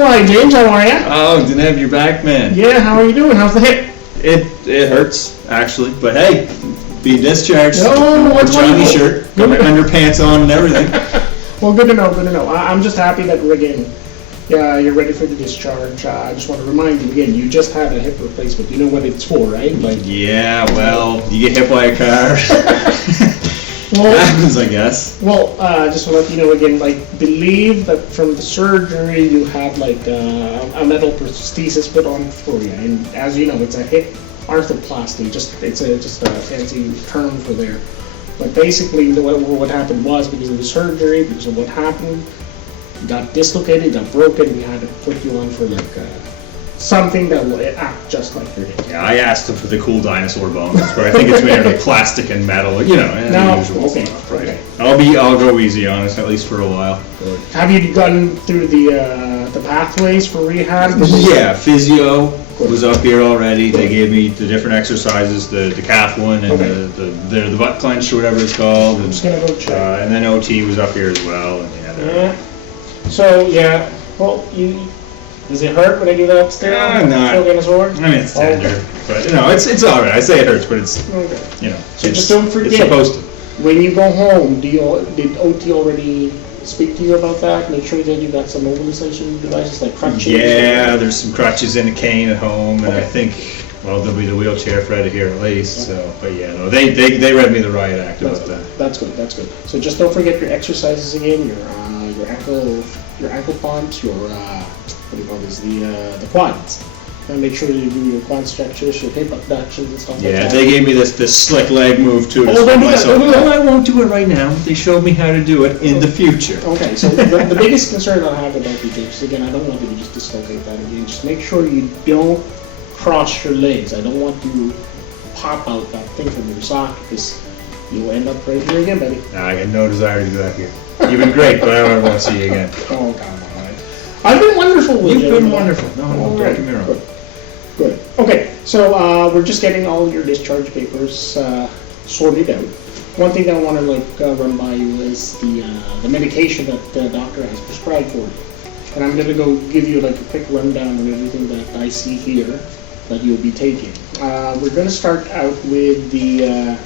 So hi James, how are you? Oh, didn't have your back, man. Yeah, how are you doing? How's the hip? It hurts actually, but hey, being discharged. No, what's Johnny wonderful? shirt, got my underpants on and everything. Well, good to know, good to know. I'm just happy that we're getting, you're ready for the discharge. I just want to remind you again, you just had a hip replacement. You know what it's for, right? Like, Yeah, well, you get hit by a car. well, Happens, I guess. well, just to let you know again, like, believe that from the surgery you had like a metal prosthesis put on for you, and as you know, it's a hip arthroplasty. It's just a fancy term for there. But basically, what happened was because of the surgery, because of what happened, it got dislocated, got broken. We had to put you on for like something that will act just like your hip. Yeah, I asked him for the cool dinosaur bones, but I think it's made out of plastic and metal, you know, and No, the usual okay, stuff, right? okay. I'll go easy on it, at least for a while. Have you gone through the pathways for rehab? Yeah, physio was up here already. They gave me the different exercises, the calf one and Okay. the butt clench or whatever it's called. I'm just gonna go check. And then OT was up here as well. And yeah, Yeah. So yeah, well, does it hurt when I do that still? Not. Still getting sore? I mean, it's tender, but you know, it's all right. I say it hurts, but it's, Okay. you know, So it's, just don't forget. it's supposed to. When you go home, did OT already speak to you about that? Make sure that you got some mobilization devices like crutches. Yeah, there's some crutches and a cane at home, and I Okay. think, well, there'll be the wheelchair for Eddie here at least. So, but yeah, no, they read me the riot act That's about good. that. That's good. That's good. So just don't forget your exercises again. Your ankle pumps. Your what do you call this? The quads. And make sure you do your quad stretches, your hip abductions and stuff like Yeah, that. they gave me this slick leg move too. Oh, don't do that, So, don't do that. no, I won't do it right now. They showed me how to do it in the future. Okay, so the biggest concern I have about you, James, again, I don't want you to just dislocate that again. Just make sure you don't cross your legs. I don't want you to pop out that thing from your socket because you'll end up right here again, buddy. Nah, I got no desire to do that here. You've been great, but I don't want to see you again. Oh, come on. I've been wonderful with you. You've been wonderful. No, All don't right, get me wrong. Good. Good. Okay, so we're just getting all your discharge papers sorted out. One thing that I want to run by you is the medication that the doctor has prescribed for you. And I'm gonna go give you like a quick rundown of everything that I see here that you'll be taking. We're gonna start out with the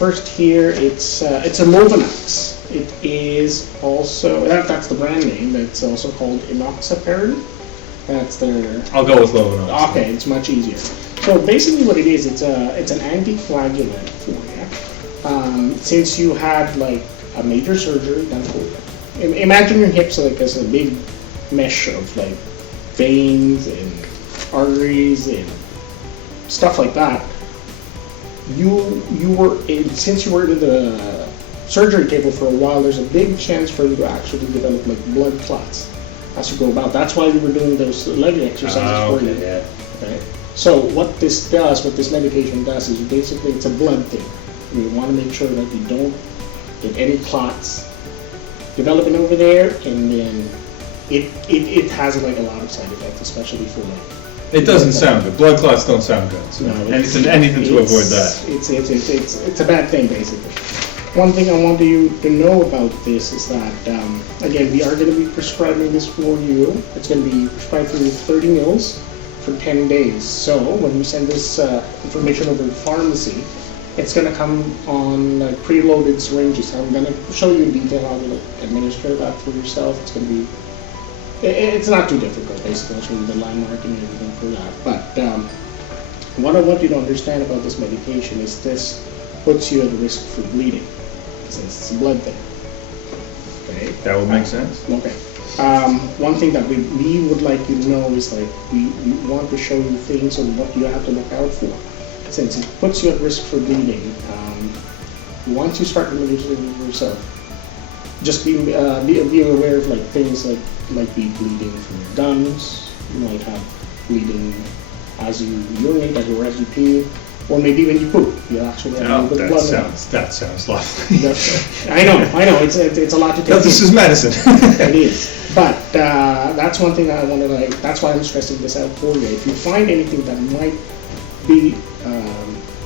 first here. It's a Movanax. It is also that's the brand name. It's also called enoxaparin. That's their. I'll go with Lovenox. Okay, it's much easier. So basically, what it is, it's an anticoagulant for you. Since you had like a major surgery done for you, imagine your hips like as a big mesh of like veins and arteries and stuff like that. Since you were in the surgery table for a while, there's a big chance for you to actually develop like blood clots as you go about. That's why we were doing those leg exercises for you. Okay, yeah. Okay. So what this medication does is basically it's a blood thing. We want to make sure that you don't get any clots developing over there, and then it has like a lot of side effects, especially for like. It doesn't sound good. Blood clots don't sound good. So No, anything to avoid that. It's a bad thing basically. One thing I want you to know about this is that again we are going to be prescribing this for you. It's going to be prescribed for you 30 mils for 10 days. So when we send this information over to pharmacy, it's going to come on like preloaded syringes. I'm going to show you in detail how to administer that for yourself. It's going to be. It's not too difficult, basically. I'll show you the line marking and everything for that. But what I want you to understand about this medication is this puts you at risk for bleeding, since it's a blood thing. Okay? That would make sense. Okay. One thing that we would like you to know is like we want to show you things on what you have to look out for. Since it puts you at risk for bleeding, once you start administering it yourself, just be aware of like things like might be bleeding from your gums, you might have bleeding as you urinate, as you pee, or maybe when you poop, you actually have a little bit of blood. That sounds lovely. I know, it's a lot to take. This is medicine. It is, but that's one thing that I want to that's why I'm stressing this out for you. If you find anything that might be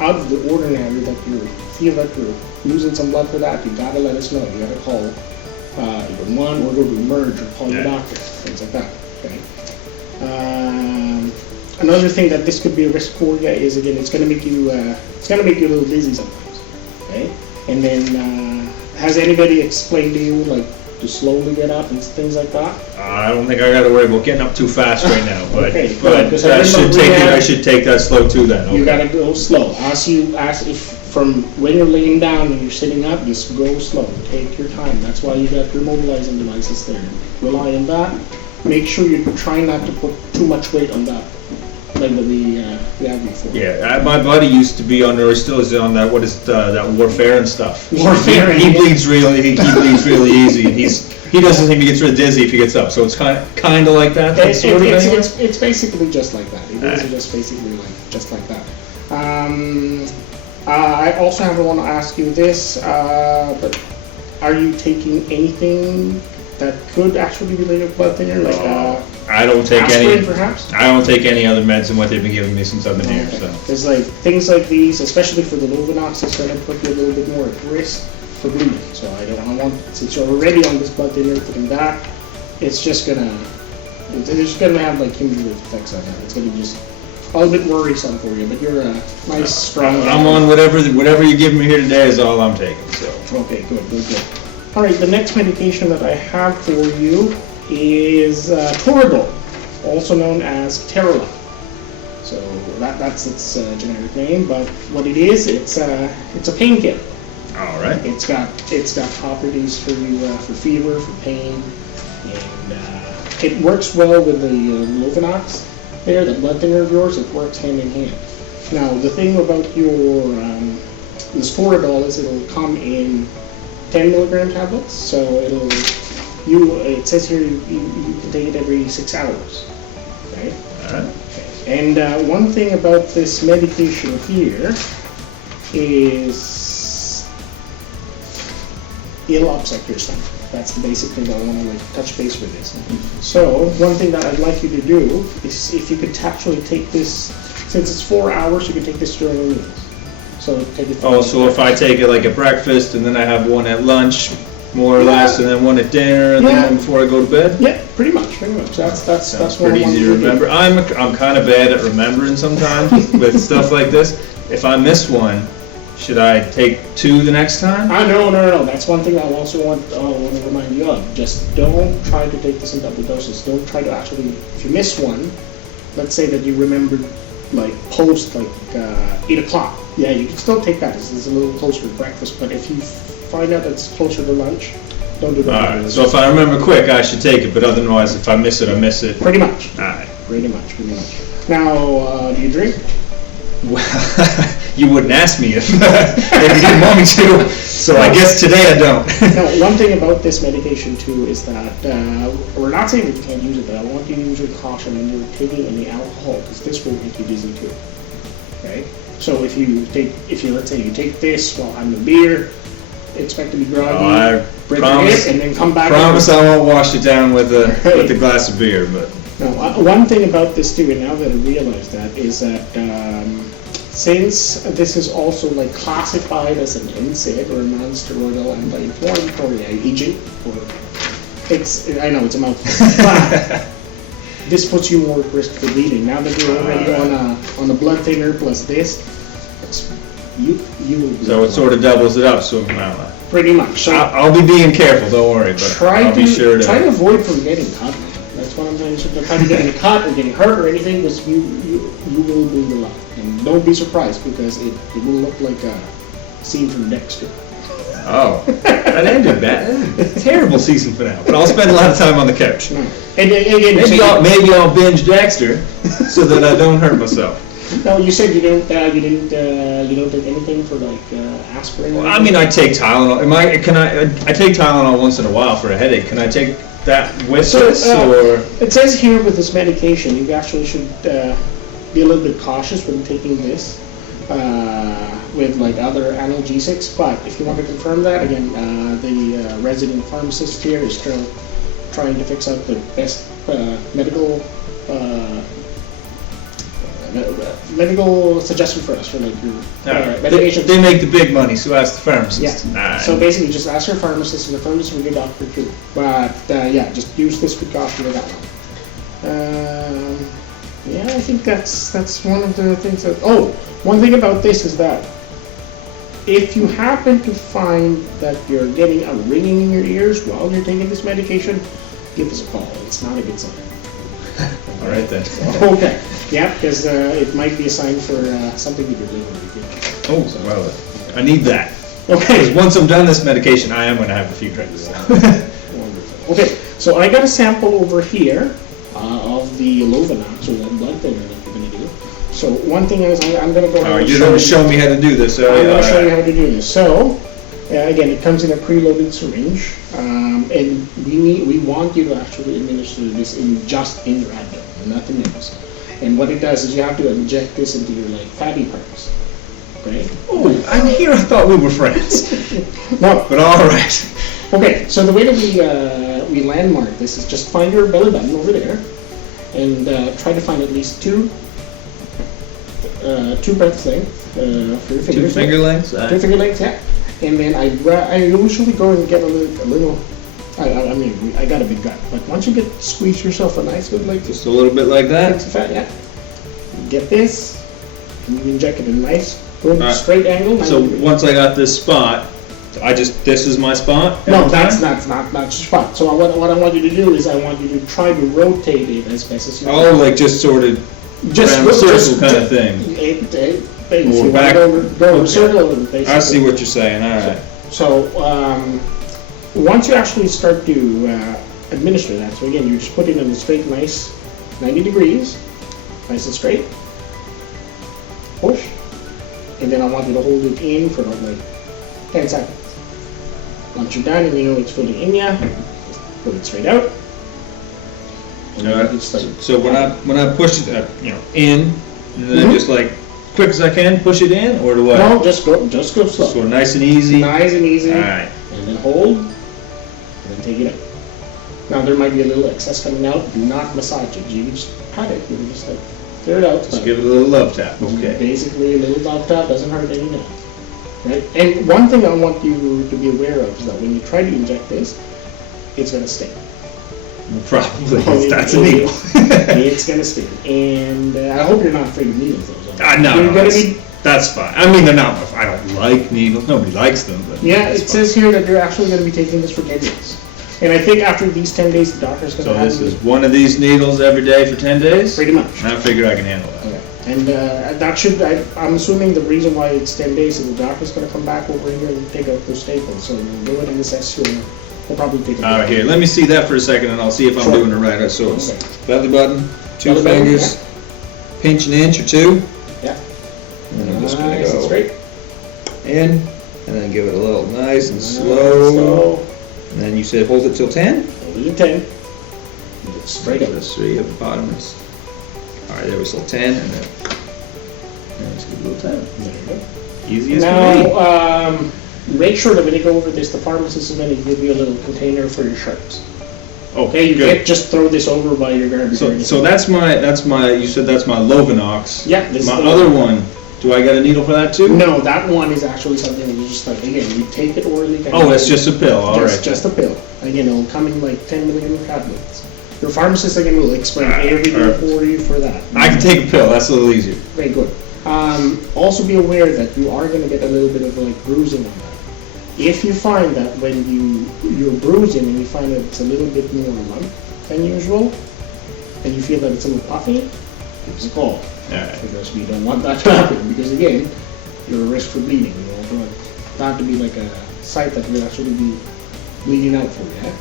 out of the ordinary, that you feel that you're losing some blood for that, you gotta let us know. You gotta call either one or go to Emerge or call your doctor, things like that. Okay. Another thing that this could be a risk for you is, again, it's going to make you a little dizzy sometimes. Okay. And then, has anybody explained to you like to slowly get up and things like that? I don't think I got to worry about getting up too fast right now, but Okay, but good, 'cause I I should remember take we it. had- I should take that slow too then. You Okay. gotta go slow. If from when you're laying down and you're sitting up, just go slow. Take your time. That's why you got your mobilizing devices there. Rely on that. Make sure you try not to put too much weight on that, like we had before. Yeah, my buddy used to be on, or still is on that. What is that warfare and stuff? Warfare, He yeah. bleeds really. He bleeds really easy. And he doesn't think he gets really dizzy if he gets up. So it's kind of like that. It's basically just like that. It is Alright. just basically just like that. I also have want to ask you this, but are you taking anything that could actually be related to blood thinner, like I don't take aspirin, any. perhaps? I don't take any other meds than what they've been giving me since I've been here. So. There's like things like these, especially for the Lovenox, it's going to put you a little bit more at risk for bleeding. So I want, since you're already on this blood thinner, putting that, it's just gonna have like cumulative effects on that. It's gonna be just a little bit worrisome for you, but you're a nice, strong. I'm on whatever you give me here today is all I'm taking. So. Okay, good. All right, the next medication that I have for you is Toradol, also known as Terala. So that's its generic name, but what it is, it's a painkiller. All right. It's got properties for you for fever, for pain, and it works well with the Lovenox. There, the blood thinner of yours, it works hand in hand. Now, the thing about your this Toradol is it'll come in 10 milligram tablets, so it says here you can take it every 6 hours. Okay. All right. And one thing about this medication here is it'll upset your stomach. That's the basic thing that I want to touch base with this. So one thing that I'd like you to do is if you could actually take this, since it's 4 hours, you can take this during the meals. So take it. Oh, so if I take it like at breakfast and then I have one at lunch, more or less, and then one at dinner, and then Yeah. one before I go to bed. Yeah, pretty much. That's Sounds what I pretty want easy you to do. remember. I'm kind of bad at remembering sometimes with stuff like this. If I miss one, should I take 2 the next time? No. That's one thing I also want to remind you of. Just don't try to take this in double doses. Don't try to actually, if you miss one, let's say that you remembered like post 8 o'clock. Yeah, you can still take that. This is a little closer to breakfast, but if you find out it's closer to lunch, don't do that. Alright, so if I remember quick, I should take it, but otherwise, if I miss it, I miss it. Pretty much. Alright. Pretty much. Now, do you drink? Well, you wouldn't ask me if you didn't want me to, so I guess today I don't. Now, one thing about this medication too is that we're not saying that you can't use it, but I want you to use with caution when you're taking any alcohol, because this will make you dizzy too. Okay? So let's say you take this while having a beer, expect to be groggy, I break promise- your hip, and then come back. Promise I won't wash it down with a glass of beer, but. Now, one thing about this too, and now that I realize that, is that since this is also like classified as an NSAID or a non-steroidal anti-inflammatory agent, I know it's a mouthful, but this puts you more at risk for bleeding. Now that you're already on a blood thinner plus this, you will bleed. So it sort of doubles it up, so pretty much. So I'll be being careful, don't worry, but I'll be sure to. try to avoid from getting cut, man. That's what I'm saying. So don't try to get cut or getting hurt or anything, because you will bleed a lot. And don't be surprised, because it will look like a scene from Dexter. Oh, that ended bad. Terrible season finale. But I'll spend a lot of time on the couch. No. And again, Maybe I'll binge Dexter so that I don't hurt myself. No, you said you don't take anything for like aspirin. Well, I mean, I take Tylenol. I take Tylenol once in a while for a headache. Can I take that with this, or? It says here with this medication, you actually should be a little bit cautious when taking this with like other analgesics. But if you want to confirm that, again, the resident pharmacist here is still trying to fix out the best medical suggestion for us for like your medication. They make the big money, so ask the pharmacist. Yeah. So basically, just ask your pharmacist, and the pharmacist will be your doctor too. But yeah, just use this precaution with that one. Yeah, I think that's one of the things that. Oh, one thing about this is that if you happen to find that you're getting a ringing in your ears while you're taking this medication, give us a call. It's not a good sign. All right then. Okay. Yeah, because it might be a sign for something that you're doing. Oh, well, I need that. Okay. Because once I'm done this medication, I am going to have a few drinks. Wonderful. Okay, so I got a sample over here of the Lovenox, or the blood thinner that you're going to do. So one thing is I'm going to go ahead and You're going to show me how to do this. I'm going to show you how to do this. So, again, it comes in a preloaded syringe, and we want you to actually administer this in your abdomen, nothing else. And what it does is you have to inject this into your fatty parts. Okay? Oh, I'm here. I thought we were friends. No. But all right. Okay, so the way that we landmark this is just find your belly button over there, and try to find at least two breaths length for your fingers. 2 finger lengths? 2 finger lengths, yeah. And then I usually go and get a little. I mean, I got a big gut, but once you squeeze yourself a nice good Just a little bit like that? That's fat, yeah. Get this, and you inject it in a nice, good, Right. straight angle. So once I got this spot, this is my spot? No, every that's time? not your spot. So what I want you to do is I want you to try to rotate it as best as you can. Oh, like just sort of around a circle kind of thing. If Or you back- want to go in a okay. circle, basically. I see what you're saying, all right. So once you actually start to administer that, so again, you just put it in a straight, nice 90 degrees, nice and straight. Push, and then I want you to hold it in for like 10 seconds. Once you're done and you know it's fully in ya, just pull it straight out. And then you just like, So when I push it, in, and then just like quick as I can push it in, or do I? no, just go slow. So nice and easy. Nice and easy. All right. And then hold, and then take it out. Now there might be a little excess coming out. Do not massage it. You can just pat it. You can just like clear it out. Just give it a little love tap. Okay. Basically, a little love tap doesn't hurt any now. Right? And one thing I want you to be aware of is that when you try to inject this, it's gonna sting. Probably. That's a needle. It's gonna sting. And I hope you're not afraid of needles. No, You're gonna that's, be. that's fine. I mean, they're not. I don't like needles. Nobody likes them. But Yeah, it that's says here that you're actually going to be taking this for 10 days. And I think after these 10 days, the doctor's going fine. to So have this you. is one of these needles every day for 10 days. Pretty much. I figure I can handle that. Okay. And that should, I'm assuming the reason why it's 10 days is the doctor's going to come back over here and take out those staples. So we'll do it in this S. We'll probably take it. All right, here. Let me see that for a second, and I'll see if I'm Sure. doing it right. So it's Okay. belly button, 2 Belly button, fingers, pinch an inch or 2. Yeah. And I'm just gonna Nice and go straight. in, and then give it a little nice and Nice, slow. And then you said hold it till 10? Hold it at 10. Straight up. Let's see at the bottom is. All right, there we still 10, and then let's give it a little 10. There you go. Easy as can be. Now, make sure that when you go over this, the pharmacist is going to give you a little container for your sharps. Okay, you good. can't just throw this over by your garbage. or So anything. that's my. You said that's my Lovenox. Yeah, this My is the other one. Do I get a needle for that too? No, that one is actually something that you just like, again, you take it orally. Oh, it's just a pill. All right. Just a pill. Again, it'll come in like 10 milligram tablets. Your pharmacist again will explain everything for you for that. I can take a pill. That's a little easier. Very good. Also be aware that you are going to get a little bit of like bruising on that. If you find that when you're bruising and you find that it's a little bit more lump than usual, and you feel that it's a little puffy, give us a call. All right. Because we don't want that to happen. Because again, you're a risk for bleeding. You don't want that to be like a site that will actually be bleeding out for you. Eh?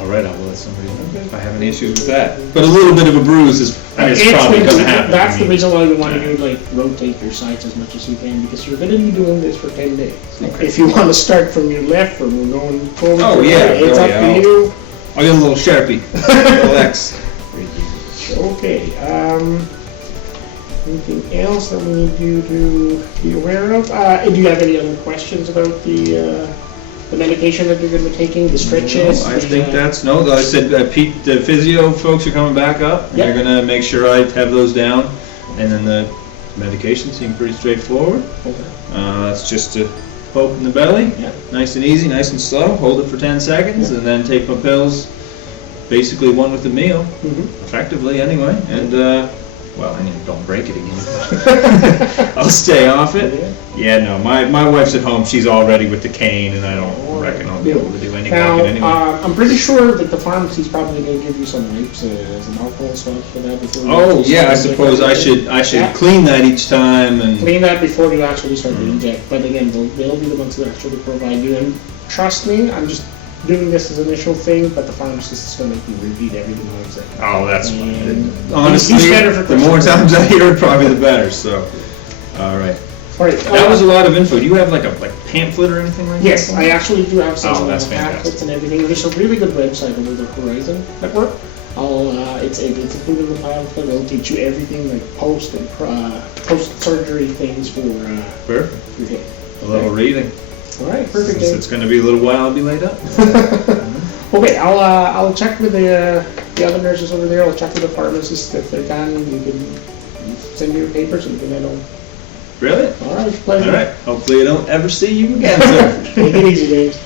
All right, I will let somebody know if I have any issues with that. But a little bit of a bruise is probably going to happen. That's I the mean, reason why we want you to like rotate your sites as much as you can, because you're going to be doing this for 10 days. Okay. If you want to start from your left or we're going forward, Oh, yeah. it's Oh, up yeah. to you. I'll get a little Sharpie. A little X. Okay. Anything else that we need you to be aware of? Do you have any other questions about the medication that you're going to be taking, the stretches? No, I think that's, no, I said Pete, the physio folks are coming back up. And Yep. they're going to make sure I have those down. And then the medication seemed pretty straightforward. Okay. It's just to poke in the belly. Yeah. Nice and easy, nice and slow. Hold it for 10 seconds and then take my pills basically one with the meal, Mhm. effectively anyway, and, well, I mean, don't break it again. I'll stay off it. Yeah, no, my wife's at home, she's all ready with the cane, and I don't reckon I'll be able to do any Now, walking anyway. I'm pretty sure that the pharmacy's probably gonna give you some wipes, some alcohol stuff for that before. you Oh, actually yeah, I start suppose I injecting. should Yeah. clean that each time and, Clean that before you actually start to inject, but again, they'll be the ones who actually provide you, and trust me, I'm just doing this as an initial thing, but the pharmacist is gonna make you repeat everything I'm saying. oh, that's And fine. Honestly, he's better for the more questions. times I hear it, probably the better, so, all right. Alright, That was a lot of info. Do you have like a pamphlet or anything like that? yes, I actually do have some Oh, that's pamphlets fantastic. and everything. There's a really good website over the Horizon Network. It's included in the pamphlet. It'll teach you everything like post and post surgery things for Perfect. your hip. A little reading. All right, perfect. Since it's gonna be a little while, I'll be laid up. Okay, I'll check with the other nurses over there. I'll check with the pharmacist if they're done. You can send me your papers and we can head on. Really? All right, pleasure. All right. Hopefully I don't ever see you again, sir. Take it easy, James.